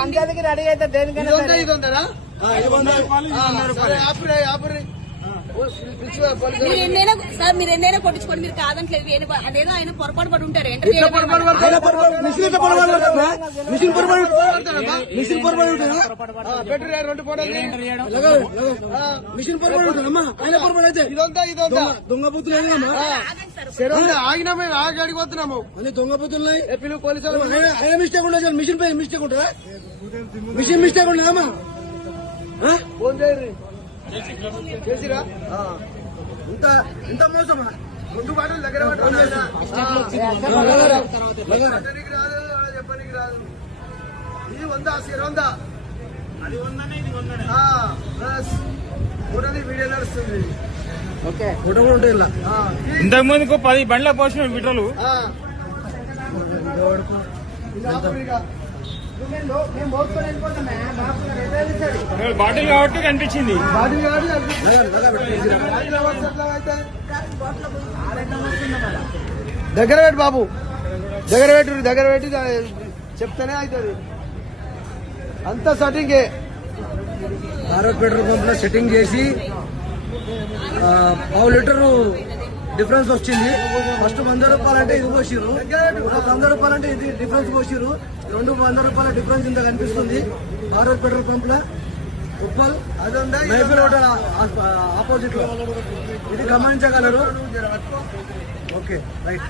పంచాయతీకి రెడీ అయితే దేనికైనా మీరు ఎన్నైనా కొట్టించుకోండి, మీరు కాదంటలేదు. అదేదో ఆయన పొరపాటు పడి ఉంటారు. దొంగ బుద్ధులు ఆగినామే ఆగి అడిగిపోతున్నాము అన్ని దొంగ బుద్ధులు పిలువు పోలీసులు. ఆయన మిస్టేక్ ఉండదు, మిషన్ పై మిస్టేక్ ఉంటుందా? మిషన్ మిస్టేక్ ఉండదమ్మా. ఫోన్ చేయరు చేసిరా ఇంత ఇంత మోసమా? ముందు బాటలు దగ్గర చెప్పనికి రాదు, చెప్పనికి రాదు. ఇది 100 100 అది 100 వీడియో నడుస్తుంది. ఓకే ఫోటో కూడా ఉంటాయి ఇలా. ఇంతకు ముందుకు 10 బండ్ల పోసిన విటలు బాటిల్ కాబట్టి కనిపించింది. దగ్గర పెట్టి బాబు, దగ్గర పెట్టి చెప్తేనే అవుతుంది. అంతా సెట్టింగే. భారత్ పెట్రోల్ పంప్ లో సెట్టింగ్ చేసి 1/2 లీటరు డిఫరెన్స్ వచ్చింది. ఫస్ట్ 100 రూపాయలంటే ఇది పోసిరు, 100 రూపాయలంటే ఇది డిఫరెన్స్ పోసిరు. 200 రూపాయల డిఫరెన్స్ ఇంత కనిపిస్తుంది భారత్ పెట్రోల్ పంప్ లో. ఉప్పల్ మైఫిల్ హోటల్ ఆపోజిట్ లో ఇది గమనించగలరు. Okay right.